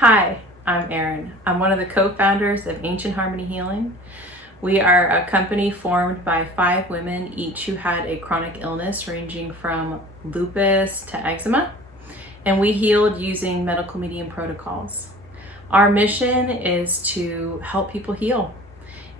Hi, I'm Erin. I'm one of the co-founders of Ancient Harmony Healing. We are a company formed by 5 women, each who had a chronic illness ranging from lupus to eczema, and we healed using medical medium protocols. Our mission is to help people heal.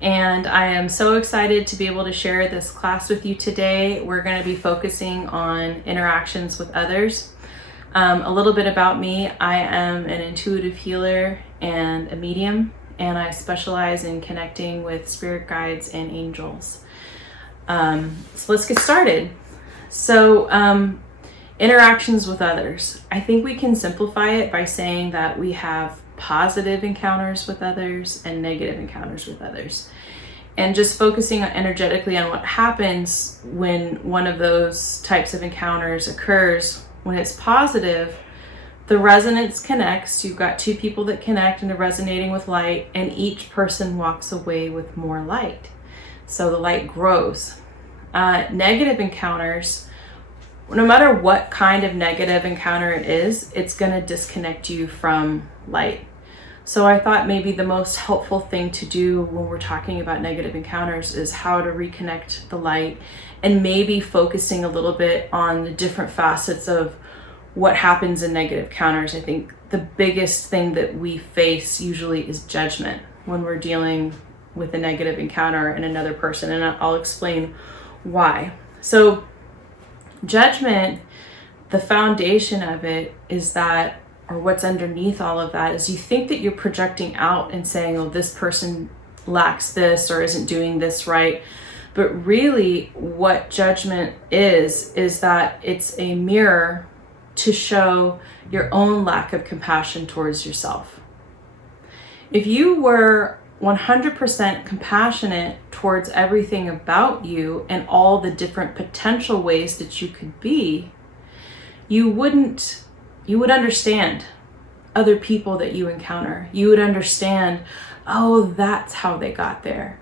And I am so excited to be able to share this class with you today. We're going to be focusing on interactions with others. A little bit about me: I am an intuitive healer and a medium, and I specialize in connecting with spirit guides and angels. So let's get started. So interactions with others. I think we can simplify it by saying that we have positive encounters with others and negative encounters with others. And just focusing energetically on what happens when one of those types of encounters occurs. When it's positive, the resonance connects. You've got 2 people that connect and they're resonating with light, and each person walks away with more light. So the light grows. Negative encounters, no matter what kind of negative encounter it is, it's going to disconnect you from light. So I thought maybe the most helpful thing to do when we're talking about negative encounters is how to reconnect the light, and maybe focusing a little bit on the different facets of what happens in negative encounters. I think the biggest thing that we face usually is judgment when we're dealing with a negative encounter in another person, and I'll explain why. So judgment, the foundation of it is that, or what's underneath all of that, is you think that you're projecting out and saying, oh, this person lacks this or isn't doing this right. But really what judgment is that it's a mirror to show your own lack of compassion towards yourself. If you were 100% compassionate towards everything about you and all the different potential ways that you could be, you would understand other people that you encounter. You would understand, oh, that's how they got there.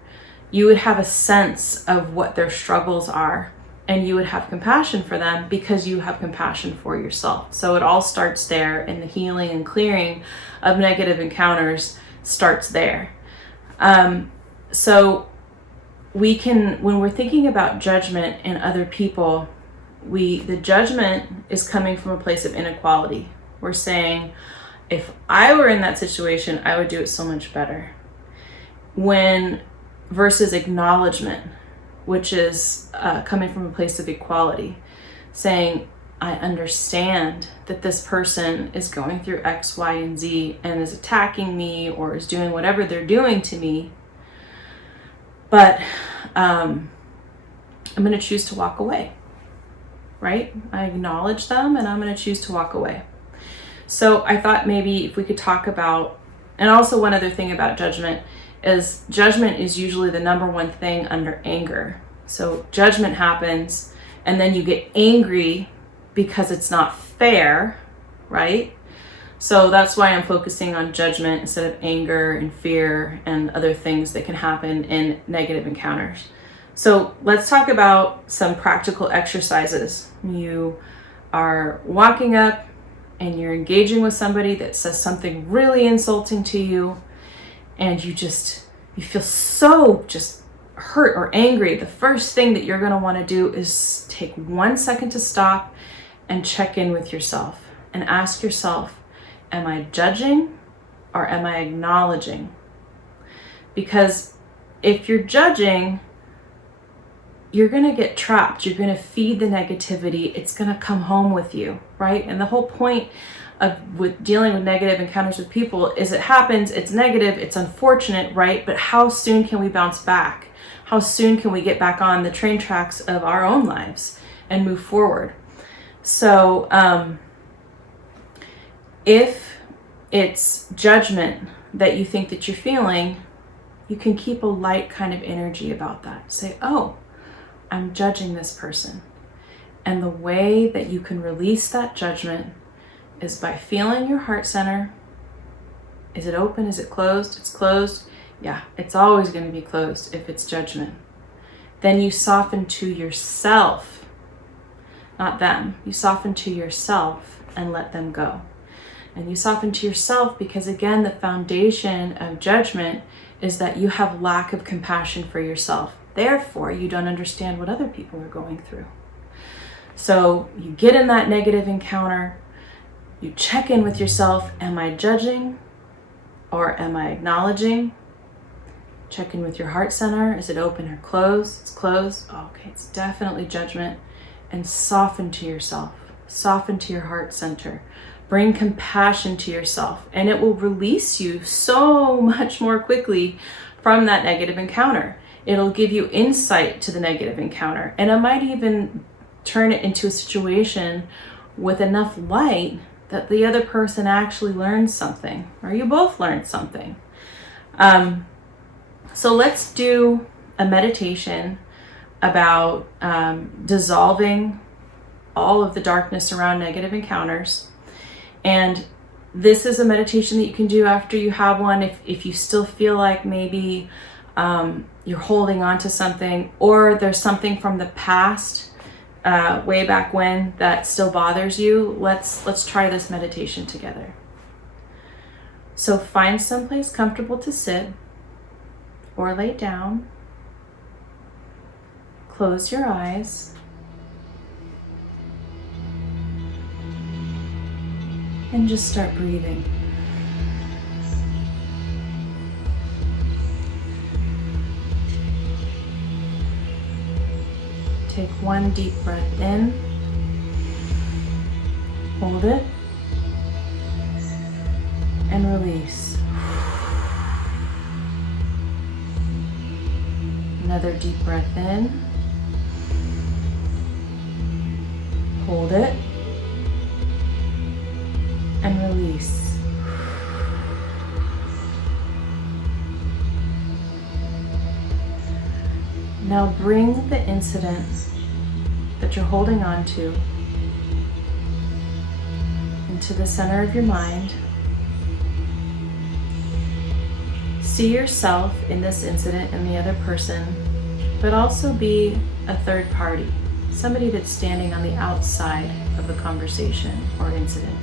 You would have a sense of what their struggles are, and you would have compassion for them because you have compassion for yourself. So it all starts there, and the healing and clearing of negative encounters starts there. So we can, when we're thinking about judgment in other people, the judgment is coming from a place of inequality. We're saying, if I were in that situation, I would do it so much better. Versus acknowledgement, which is coming from a place of equality, saying, I understand that this person is going through X, Y, and Z and is attacking me or is doing whatever they're doing to me, but I'm going to choose to walk away, right? I acknowledge them and I'm going to choose to walk away. So I thought maybe if we could talk about, and also one other thing about judgment is usually the number one thing under anger. So judgment happens and then you get angry because it's not fair, right? So that's why I'm focusing on judgment instead of anger and fear and other things that can happen in negative encounters. So let's talk about some practical exercises. You are walking up and you're engaging with somebody that says something really insulting to you, and you feel so just hurt or angry. The first thing that you're going to want to do is take 1 second to stop and check in with yourself and ask yourself, am I judging or am I acknowledging? Because if you're judging, you're going to get trapped. You're going to feed the negativity. It's going to come home with you, right? And the whole point with dealing with negative encounters with people is it happens, it's negative, it's unfortunate, right? But how soon can we bounce back? How soon can we get back on the train tracks of our own lives and move forward? So if it's judgment that you think that you're feeling, you can keep a light kind of energy about that. Say, oh, I'm judging this person. And the way that you can release that judgment is by feeling your heart center. Is it open? Is it closed? It's closed. Yeah, it's always going to be closed if it's judgment. Then you soften to yourself, not them. You soften to yourself and let them go. And you soften to yourself because, again, the foundation of judgment is that you have lack of compassion for yourself. Therefore, you don't understand what other people are going through. So you get in that negative encounter, you check in with yourself. Am I judging or am I acknowledging? Check in with your heart center. Is it open or closed? It's closed. Okay, it's definitely judgment. And soften to yourself. Soften to your heart center. Bring compassion to yourself, and it will release you so much more quickly from that negative encounter. It'll give you insight to the negative encounter, and it might even turn it into a situation with enough light that the other person actually learns something, or you both learned something. So let's do a meditation about dissolving all of the darkness around negative encounters. And this is a meditation that you can do after you have one. If you still feel like maybe you're holding on to something, or there's something from the past, way back when, that still bothers you, let's try this meditation together. So find someplace comfortable to sit or lay down. Close your eyes. And just start breathing. Take one deep breath in. Hold it. And release. Another deep breath in. Hold it. And release. Now bring the incident that you're holding on to into the center of your mind. See yourself in this incident and the other person, but also be a third party, somebody that's standing on the outside of the conversation or incident.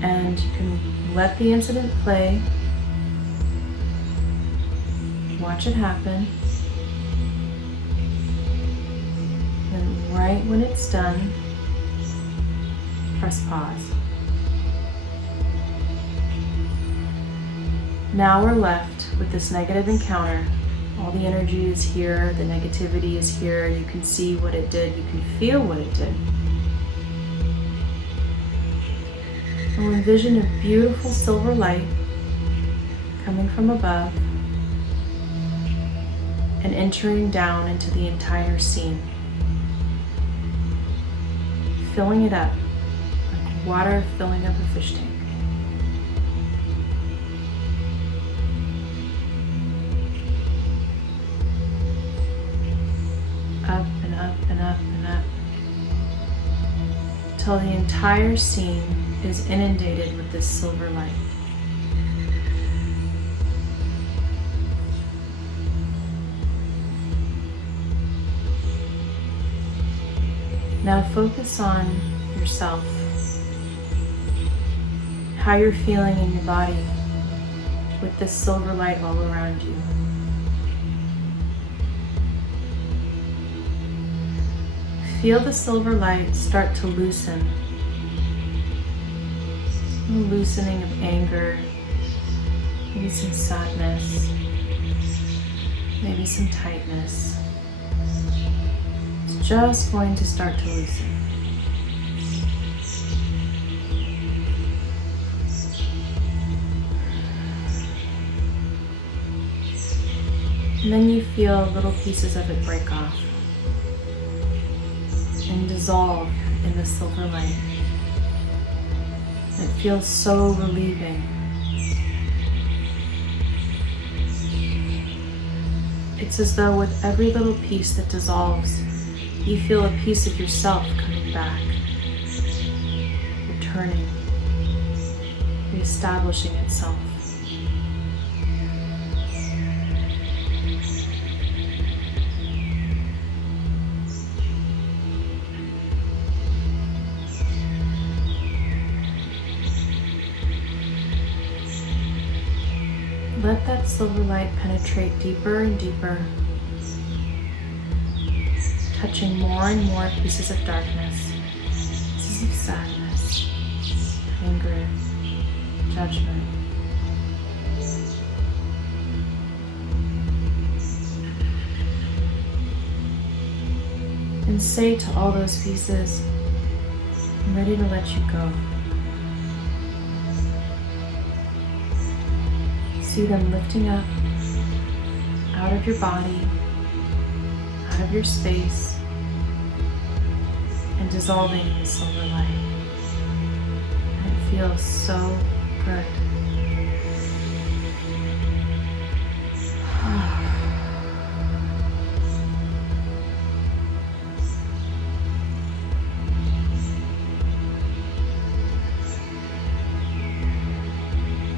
And you can let the incident play, watch it happen, and right when it's done, press pause. Now we're left with this negative encounter. All the energy is here, the negativity is here, you can see what it did, you can feel what it did. And we'll envision a beautiful silver light coming from above and entering down into the entire scene, filling it up like water filling up a fish tank. Up and up and up and up till the entire scene is inundated with this silver light. Now focus on yourself, how you're feeling in your body with this silver light all around you. Feel the silver light start to loosen. A loosening of anger, maybe some sadness, maybe some tightness. It's just going to start to loosen. And then you feel little pieces of it break off and dissolve in the silver light. It feels so relieving. It's as though with every little piece that dissolves, you feel a piece of yourself coming back, returning, reestablishing itself. let that silver light penetrate deeper and deeper, touching more and more pieces of darkness, pieces of sadness, anger, judgment. And say to all those pieces, I'm ready to let you go. See them lifting up out of your body, out of your space, and dissolving in the silver light. And it feels so good.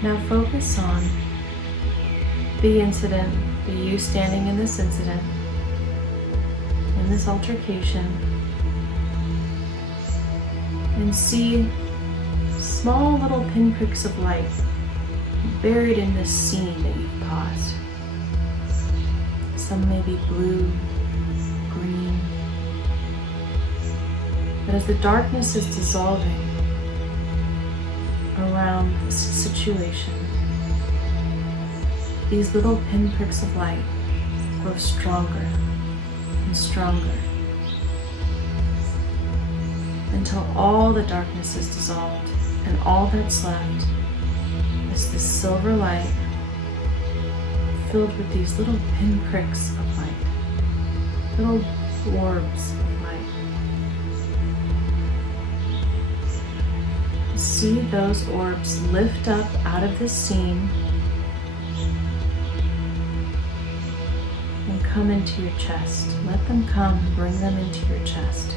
Now focus on the incident, you standing in this incident, in this altercation, and see small little pinpricks of light buried in this scene that you've paused. Some may be blue, green, but as the darkness is dissolving around this situation, these little pinpricks of light grow stronger and stronger until all the darkness is dissolved and all that's left is this silver light filled with these little pinpricks of light, little orbs of light. See those orbs lift up out of this scene and come into your chest. Let them come, bring them into your chest.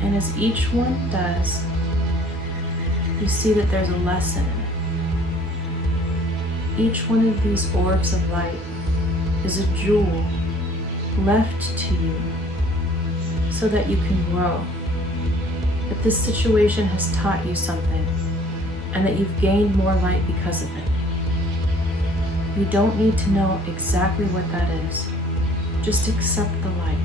And as each one does, you see that there's a lesson in it. Each one of these orbs of light is a jewel left to you so that you can grow. That this situation has taught you something and that you've gained more light because of it. You don't need to know exactly what that is. Just accept the light.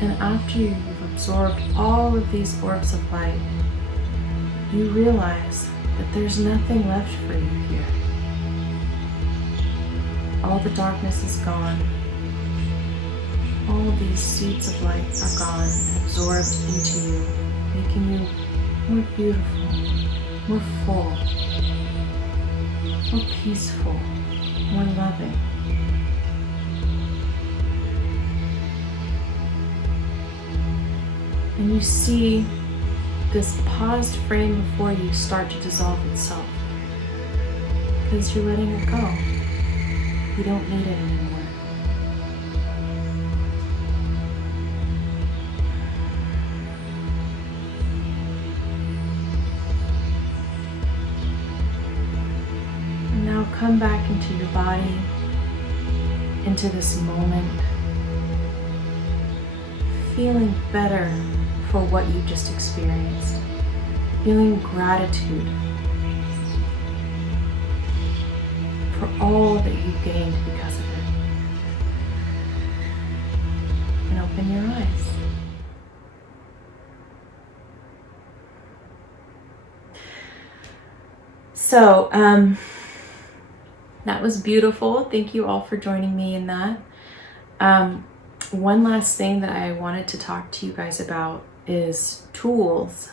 And after you've absorbed all of these orbs of light, you realize that there's nothing left for you here. All the darkness is gone. All of these seeds of light are gone and absorbed into you, making you more beautiful, more full, more peaceful, more loving. And you see this paused frame before you start to dissolve itself because you're letting it go. You don't need it anymore. And now come back into your body, into this moment, feeling better for what you just experienced, feeling gratitude for all that you gained because of it. And open your eyes. So, that was beautiful. Thank you all for joining me in that. One last thing that I wanted to talk to you guys about is tools,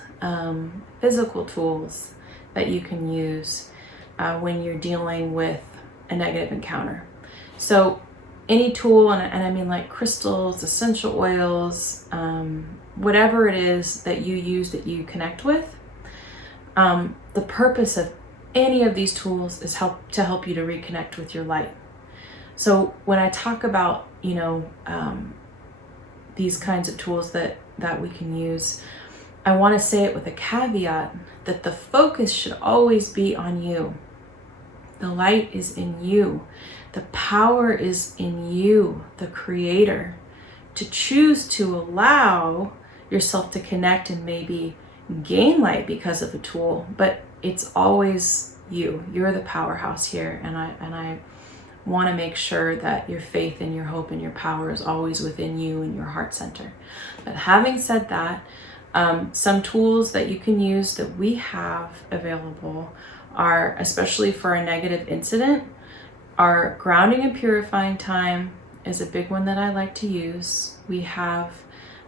physical tools that you can use when you're dealing with a negative encounter. So any tool, and I mean like crystals, essential oils, whatever it is that you use that you connect with, the purpose of any of these tools is to help you to reconnect with your light. So when I talk about, these kinds of tools that we can use, I want to say it with a caveat that the focus should always be on you. The light is in you. The power is in you, the creator, to choose to allow yourself to connect and maybe gain light because of a tool, but it's always you. You're the powerhouse here, and I want to make sure that your faith and your hope and your power is always within you and your heart center. But having said that, some tools that you can use that we have available are, especially for a negative incident, our grounding and purifying time is a big one that I like to use. We have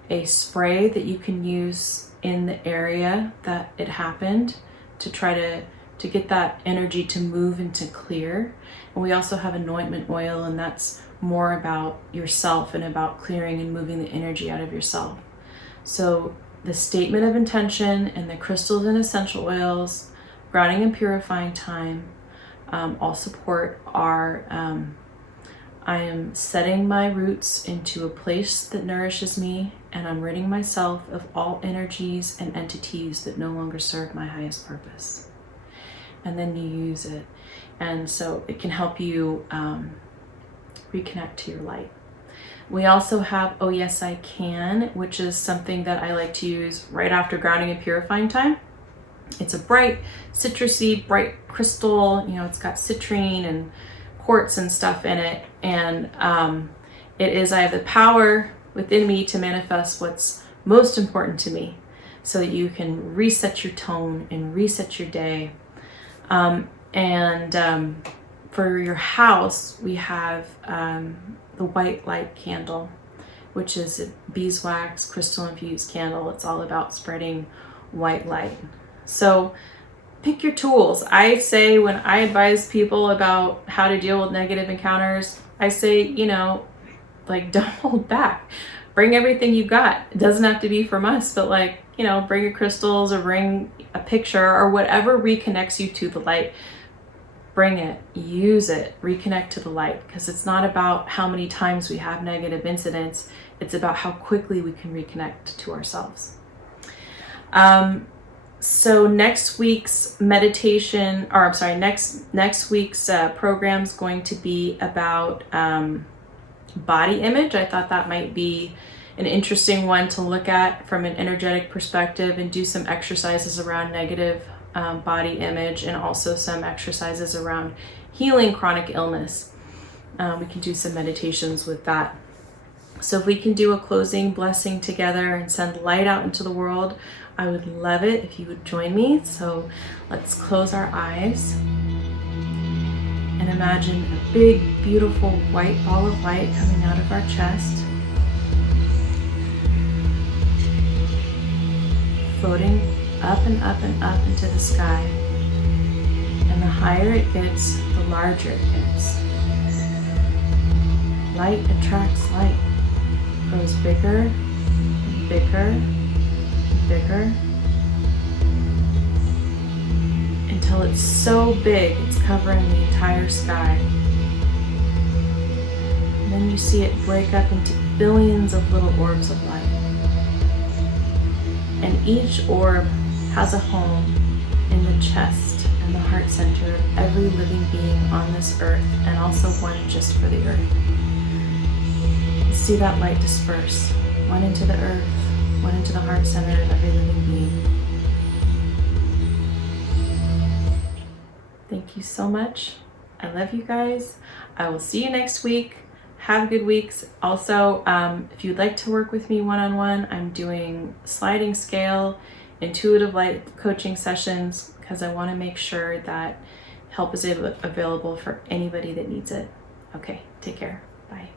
a spray that you can use in the area that it happened to try to get that energy to move and to clear. And we also have anointment oil, and that's more about yourself and about clearing and moving the energy out of yourself. So the statement of intention and the crystals and essential oils, grounding and purifying time, all support our I am setting my roots into a place that nourishes me, and I'm ridding myself of all energies and entities that no longer serve my highest purpose. And then you use it. And so it can help you reconnect to your light. We also have Oh Yes I Can, which is something that I like to use right after grounding and purifying time. It's a bright, citrusy, bright crystal. You know, it's got citrine and quartz and stuff in it. And it is, I have the power within me to manifest what's most important to me, so that you can reset your tone and reset your day. For your house, we have the white light candle, which is a beeswax crystal infused candle. It's all about spreading white light. So pick your tools. I say, when I advise people about how to deal with negative encounters, I say, you know, like, don't hold back. Bring everything you got. It doesn't have to be from us, but like, you know, bring your crystals or bring a picture or whatever reconnects you to the light. Bring it, use it, reconnect to the light, because it's not about how many times we have negative incidents. It's about how quickly we can reconnect to ourselves. So next week's meditation, or I'm sorry, next week's program is going to be about body image. I thought that might be an interesting one to look at from an energetic perspective, and do some exercises around negative body image, and also some exercises around healing chronic illness. We can do some meditations with that. So if we can do a closing blessing together and send light out into the world, I would love it if you would join me. So let's close our eyes and imagine a big, beautiful white ball of light coming out of our chest, floating up and up and up into the sky. And the higher it gets, the larger it gets. Light attracts light. It grows bigger and bigger and bigger, until it's so big it's covering the entire sky. And then you see it break up into billions of little orbs of light. And each orb has a home in the chest and the heart center of every living being on this earth, and also one just for the earth. You see that light disperse, one into the earth, one into the heart center of every living being. Thank you so much. I love you guys. I will see you next week. Have good weeks. Also, if you'd like to work with me one-on-one, I'm doing sliding scale, intuitive light coaching sessions, because I want to make sure that help is available for anybody that needs it. Okay, take care. Bye.